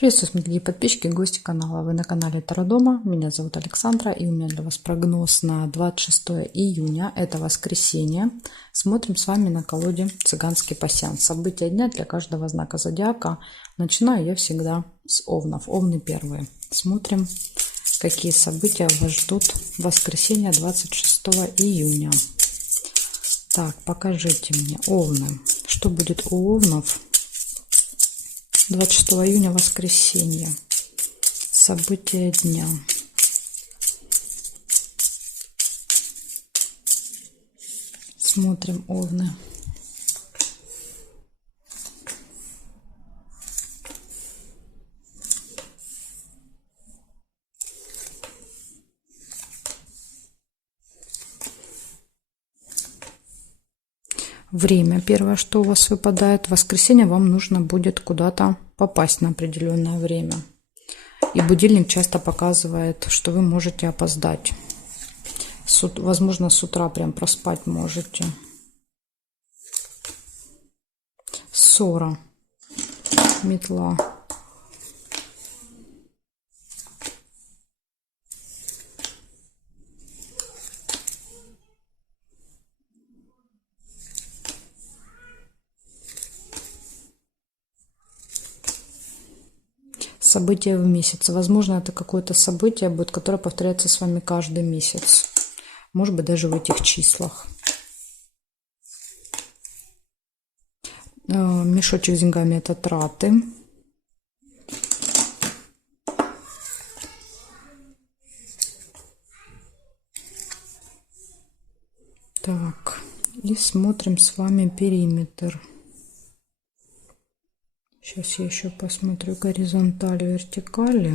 Приветствую, смотрите, подписчики, гости канала. Вы на канале Таро Дома. Меня зовут Александра, и у меня для вас прогноз на 26 июня. Это воскресенье. Смотрим с вами на колоде «Цыганский пасьянс». События дня для каждого знака зодиака. Начинаю я всегда с овнов. Овны первые. Смотрим, какие события вас ждут в воскресенье 26 июня. Так, покажите мне, овны. Что будет у овнов 26 июня, воскресенье. События дня. Смотрим, овны. Время. Первое, что у вас выпадает. В воскресенье вам нужно будет куда-то попасть на определенное время. И будильник часто показывает, что вы можете опоздать. Возможно, с утра прям проспать можете. Ссора. Метла. События в месяц. Возможно, это какое-то событие будет, которое повторяется с вами каждый месяц. Может быть, даже в этих числах. Мешочек с деньгами — это траты. Так, и смотрим с вами периметр. Сейчас я еще посмотрю горизонтали, вертикали.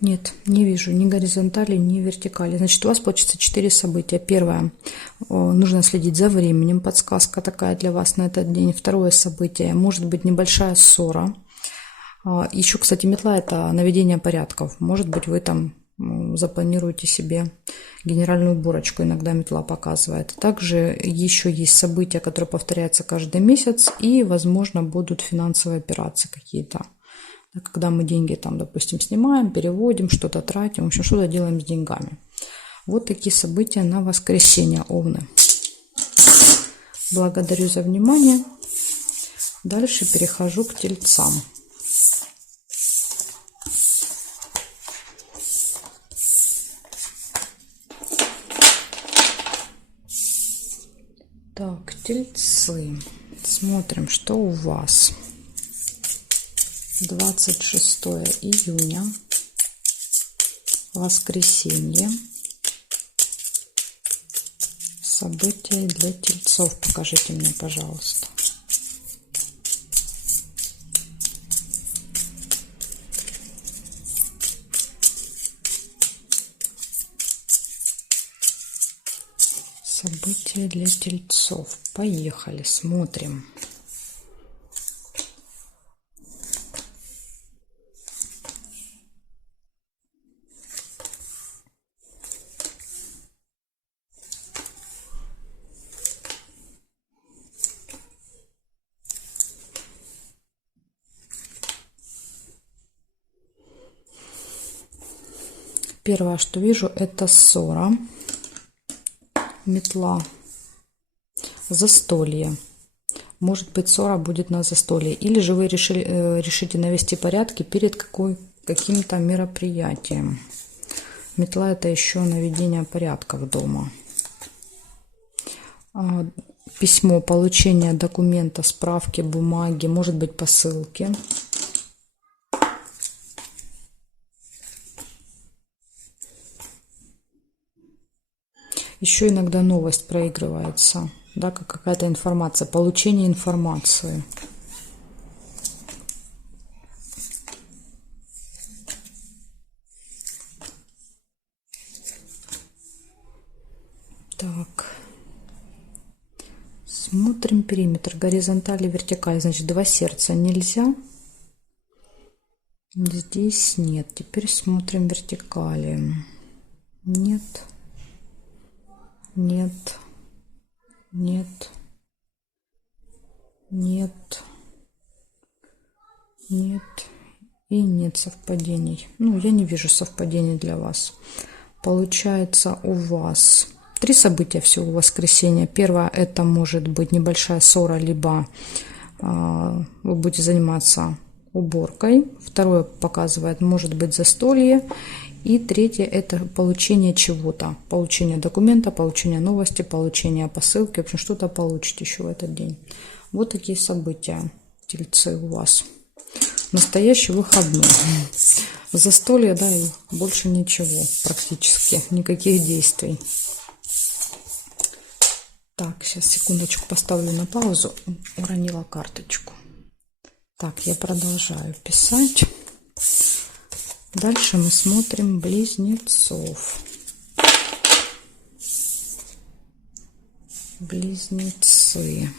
Нет, не вижу ни горизонтали, ни вертикали. Значит, у вас получится 4 события. Первое. Нужно следить за временем. Подсказка такая для вас на этот день. Второе событие. Может быть небольшая ссора. Еще, кстати, метла — это наведение порядков. Может быть, вы там запланируете себе генеральную уборочку, иногда метла показывает. Также еще есть события, которые повторяются каждый месяц, и, возможно, будут финансовые операции какие-то. Когда мы деньги там, допустим, снимаем, переводим, что-то тратим, в общем, что-то делаем с деньгами. Вот такие события на воскресенье, овны. Благодарю за внимание. Дальше перехожу к тельцам. Так, тельцы. Смотрим, что у вас. 26 июня. Воскресенье. События для тельцов. Покажите мне, пожалуйста. События для тельцов. Поехали, смотрим. Первое, что вижу, это ссора. Метла. Застолье. Может быть, ссора будет на застолье. Или же вы решите навести порядки перед каким-то мероприятием. Метла — это еще наведение порядков дома. Письмо, получение документа, справки, бумаги, может быть, посылки. Еще иногда новость проигрывается, да, как какая-то информация, получение информации. Так, смотрим периметр, горизонталь и вертикаль. Значит, 2 сердца нельзя. Здесь нет. Теперь смотрим вертикали. Нет. Нет. нет, нет, нет и нет совпадений. Ну, я не вижу совпадений для вас. Получается, у вас 3 события всего в воскресенье. Первое, это может быть небольшая ссора, либо вы будете заниматься уборкой. Второе показывает, может быть, застолье. И третье, это получение чего-то. Получение документа, получение новости, получение посылки. В общем, что-то получите еще в этот день. Вот такие события, тельцы, у вас. Настоящий выходной. Застолье, да, и больше ничего практически. Никаких действий. Так, сейчас секундочку поставлю на паузу. Уронила карточку. Так, я продолжаю писать. Дальше мы смотрим близнецов. Близнецы.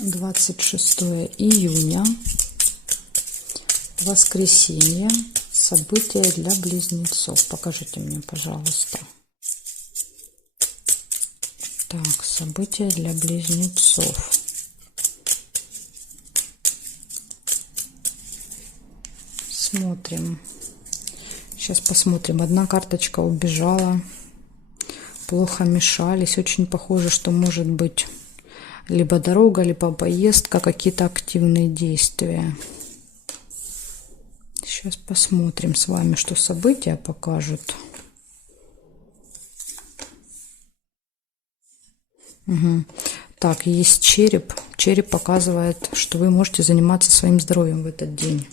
26 июня. Воскресенье. События для близнецов. Покажите мне, пожалуйста. Так, события для близнецов. Смотрим. Сейчас посмотрим. Одна карточка убежала. Плохо мешались. Очень похоже, что может быть либо дорога, либо поездка, какие-то активные действия. Сейчас посмотрим с вами, что события покажут. Угу. Так, есть череп. Череп показывает, что вы можете заниматься своим здоровьем в этот день.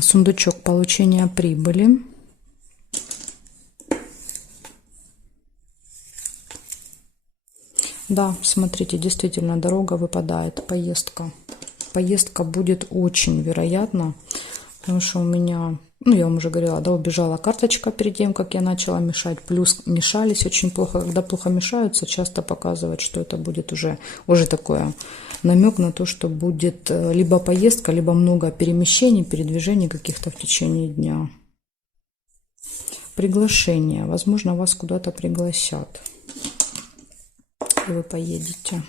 Сундучок получения прибыли. Да, смотрите, действительно, дорога выпадает, поездка. Поездка будет очень вероятно, потому что у меня, ну, я вам уже говорила, да, убежала карточка перед тем, как я начала мешать, плюс мешались очень плохо. Когда плохо мешаются, часто показывает, что это будет уже такое намек на то, что будет либо поездка, либо много перемещений, передвижений каких-то в течение дня. Приглашение. Возможно, вас куда-то пригласят, и вы поедете.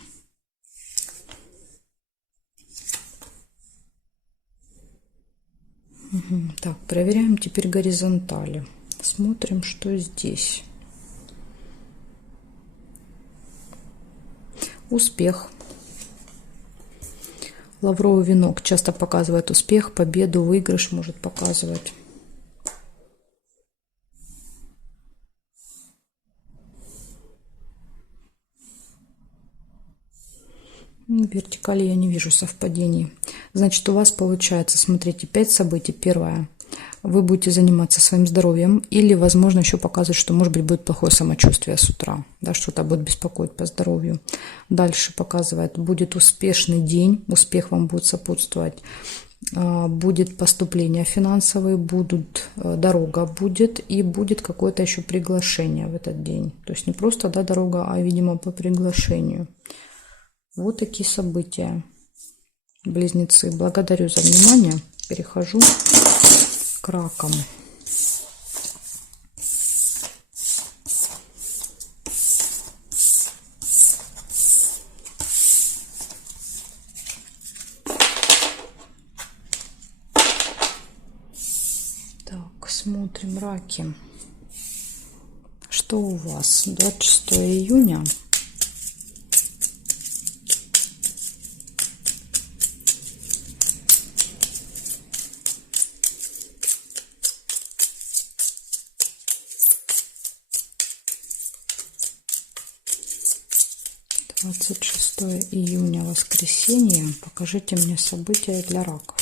Так, проверяем теперь горизонтали. Смотрим, что здесь. Успех. Лавровый венок часто показывает успех, победу, выигрыш может показывать. В вертикали я не вижу совпадений. Значит, у вас получается, смотрите, 5 событий. Первое. Вы будете заниматься своим здоровьем. Или, возможно, еще показывает, что, может быть, будет плохое самочувствие с утра. Да, что-то будет беспокоить по здоровью. Дальше показывает, будет успешный день. Успех вам будет сопутствовать. Будет поступление финансовые, дорога будет. И будет какое-то еще приглашение в этот день. То есть не просто, да, дорога, а, видимо, по приглашению. Вот такие события, близнецы. Благодарю за внимание. Перехожу к ракам. Так, смотрим раки. Что у вас? 26 июня. Двадцать 26 июня, воскресенье. Покажите мне события для раков.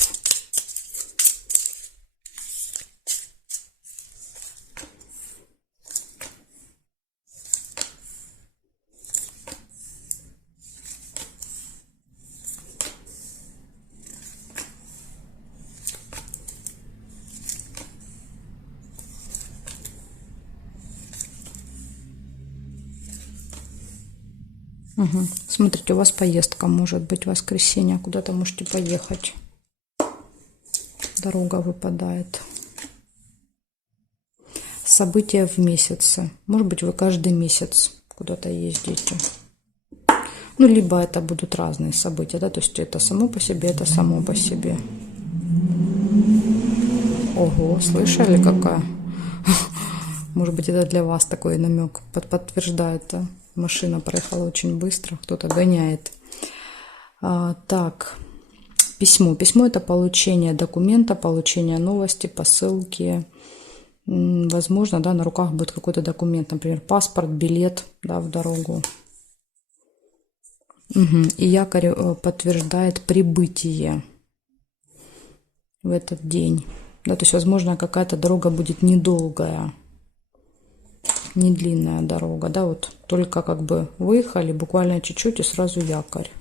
Угу. Смотрите, у вас поездка может быть в воскресенье, куда-то можете поехать. Дорога выпадает. События в месяце. Может быть, вы каждый месяц куда-то ездите. Ну, либо это будут разные события, да, то есть это само по себе, это само по себе. Ого, слышали, какая? Может быть, это для вас такой намек подтверждает. Машина проехала очень быстро, кто-то гоняет. Так, письмо. Письмо – это получение документа, получение новости, посылки. Возможно, да, на руках будет какой-то документ, например, паспорт, билет, да, в дорогу. Угу. И якорь подтверждает прибытие в этот день. Да, то есть, возможно, какая-то дорога будет недолгая, не длинная дорога, да, вот только как бы выехали, буквально чуть-чуть и сразу якорь.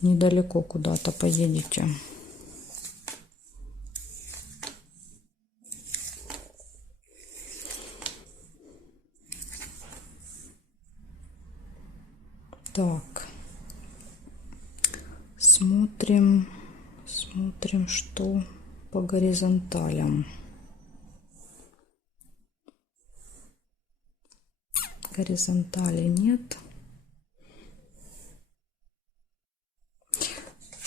Недалеко куда-то поедете. Так, смотрим, что по горизонталям. Горизонтали нет.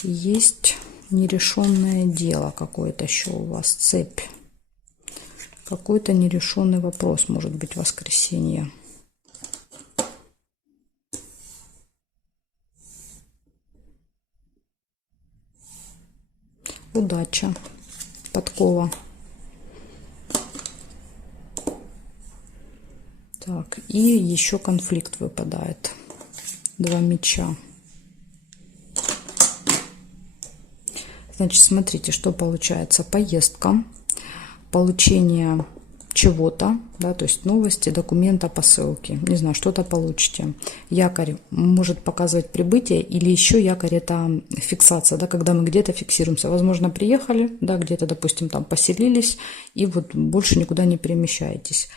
Есть нерешенное дело какое-то еще у вас, цепь. Какой-то нерешенный вопрос может быть в воскресенье. Удача, подкова. Так, и еще конфликт выпадает. 2 меча. Значит, смотрите, что получается. Поездка, получение чего-то, да, то есть новости, документа, посылки. Не знаю, что-то получите. Якорь может показывать прибытие, или еще якорь – это фиксация, да, когда мы где-то фиксируемся. Возможно, приехали, да, где-то, допустим, там поселились, и вот больше никуда не перемещаетесь.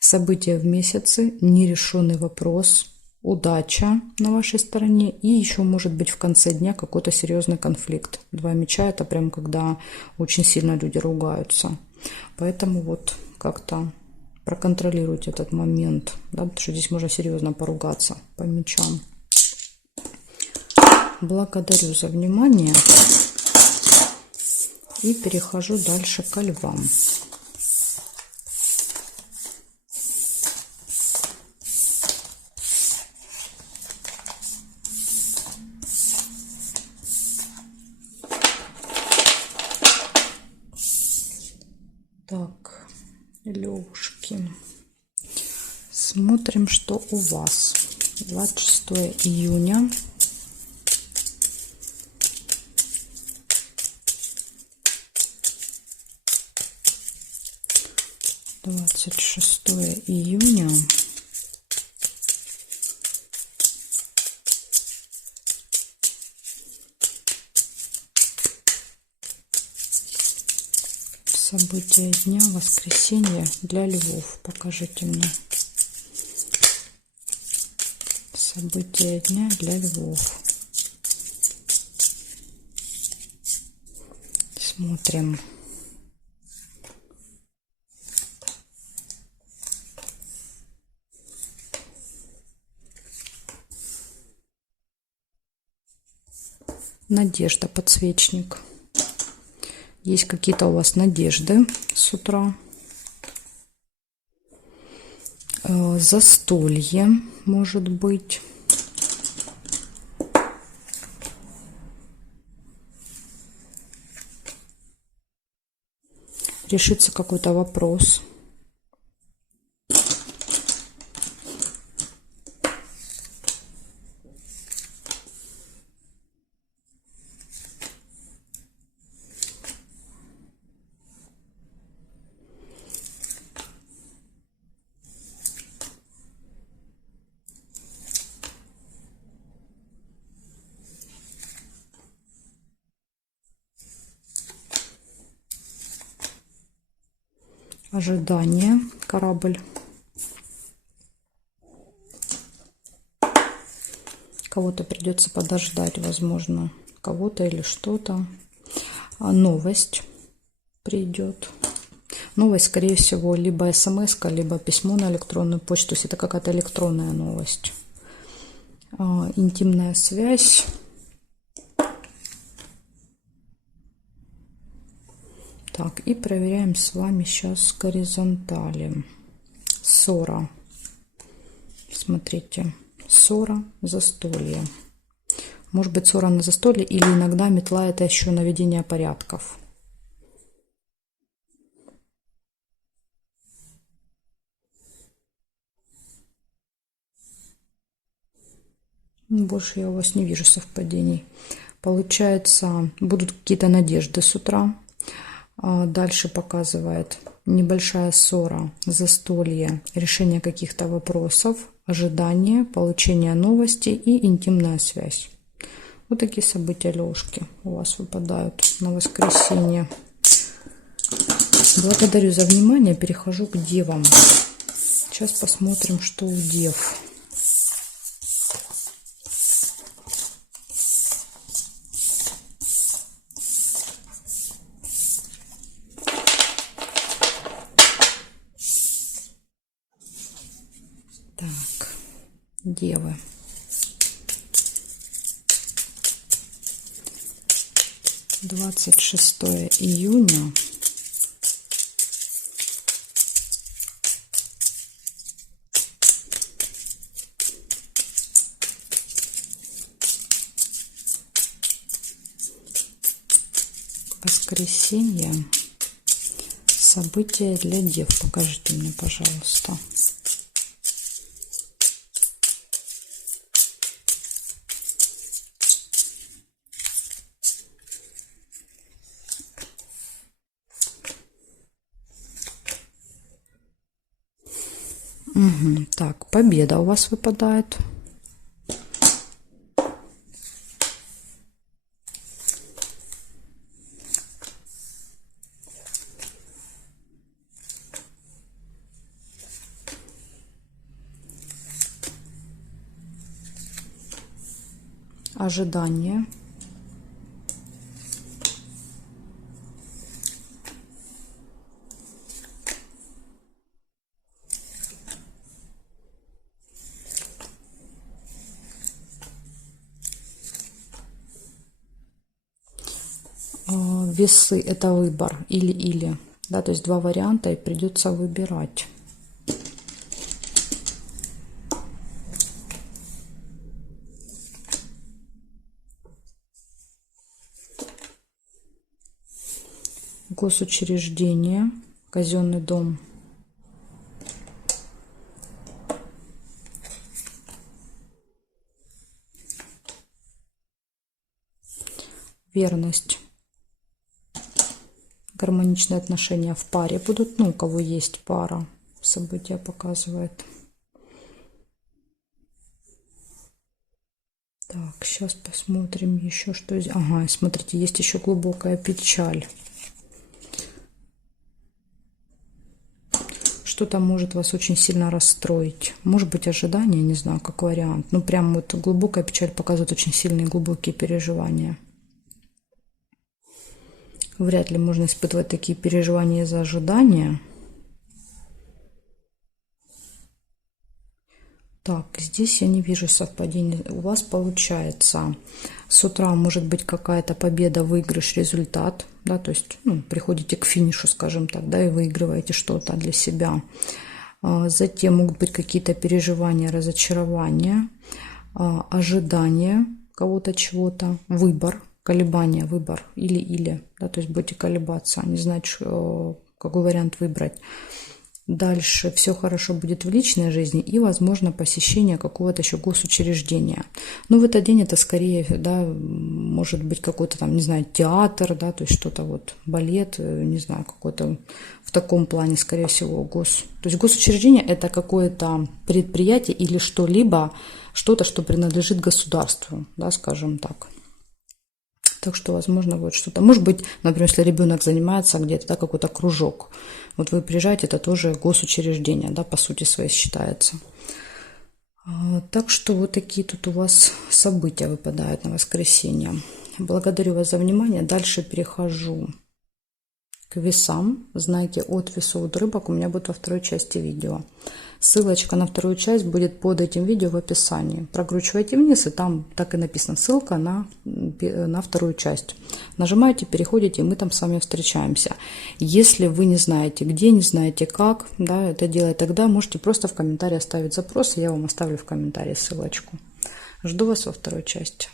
События в месяце, нерешенный вопрос, удача на вашей стороне, и еще может быть в конце дня какой-то серьезный конфликт. 2 меча – это прям когда очень сильно люди ругаются. Поэтому вот как-то проконтролируйте этот момент, да, потому что здесь можно серьезно поругаться по мечам. Благодарю за внимание и перехожу дальше ко львам. Так, левушки. Смотрим, что у вас. 26 июня. Двадцать 26 июня. События дня, воскресенье для львов. Покажите мне. События дня для львов. Смотрим. Надежда, подсвечник. Есть какие-то у вас надежды с утра. Застолье может быть. Решится какой-то вопрос. Ожидание, корабль. Кого-то придется подождать, возможно, кого-то или что-то. Новость придет. Новость, скорее всего, либо смс-ка, либо письмо на электронную почту. То есть это какая-то электронная новость. Интимная связь. Так, и проверяем с вами сейчас горизонтали. Ссора. Смотрите, ссора, застолье. Может быть, ссора на застолье, или иногда метла — это еще наведение порядков. Больше я у вас не вижу совпадений. Получается, будут какие-то надежды с утра. Дальше показывает небольшая ссора, застолье, решение каких-то вопросов, ожидание, получение новости и интимная связь. Вот такие события Лёшки у вас выпадают на воскресенье. Благодарю за внимание. Перехожу к девам. Сейчас посмотрим, что у дев. Так, девы. Двадцать 26 июня. Воскресенье. События для дев. Покажите мне, пожалуйста. Угу. Так, победа у вас выпадает. Ожидание. Весы — это выбор или-или. Да, то есть два варианта, и придется выбирать. Госучреждение, казенный дом. Верность. Гармоничные отношения в паре будут, ну, у кого есть пара, события показывает. Так, сейчас посмотрим еще, что здесь. Ага, смотрите, есть еще глубокая печаль. Что-то может вас очень сильно расстроить. Может быть, ожидание, не знаю, как вариант. Ну, прям вот глубокая печаль показывает очень сильные глубокие переживания. Вряд ли можно испытывать такие переживания из-за ожидания. Так, здесь я не вижу совпадений. У вас получается, с утра может быть какая-то победа, выигрыш, результат. Да, то есть, ну, приходите к финишу, скажем так, да, и выигрываете что-то для себя. Затем могут быть какие-то переживания, разочарования, ожидания кого-то, чего-то, выбор. Колебания, выбор или-или, да, то есть будете колебаться, не знать, какой вариант выбрать. Дальше все хорошо будет в личной жизни и, возможно, посещение какого-то еще госучреждения. Но в этот день это скорее, да, может быть какой-то там, не знаю, театр, да, то есть что-то вот, балет, не знаю, какой-то в таком плане, скорее всего, То есть госучреждение — это какое-то предприятие или что-либо, что-то, что принадлежит государству, да, скажем так. Так что, возможно, вот что-то. Может быть, например, если ребенок занимается где-то, да, какой-то кружок. Вот вы приезжаете, это тоже госучреждение, да, по сути своей считается. Так что вот такие тут у вас события выпадают на воскресенье. Благодарю вас за внимание. Дальше перехожу к весам. Знаки от весов от рыбок у меня будут во второй части видео. Ссылочка на вторую часть будет под этим видео в описании. Прокручивайте вниз, и там так и написано ссылка на вторую часть. Нажимаете, переходите, и мы там с вами встречаемся. Если вы не знаете где, не знаете как, да, это делать, тогда можете просто в комментарии оставить запрос, и я вам оставлю в комментарии ссылочку. Жду вас во второй части.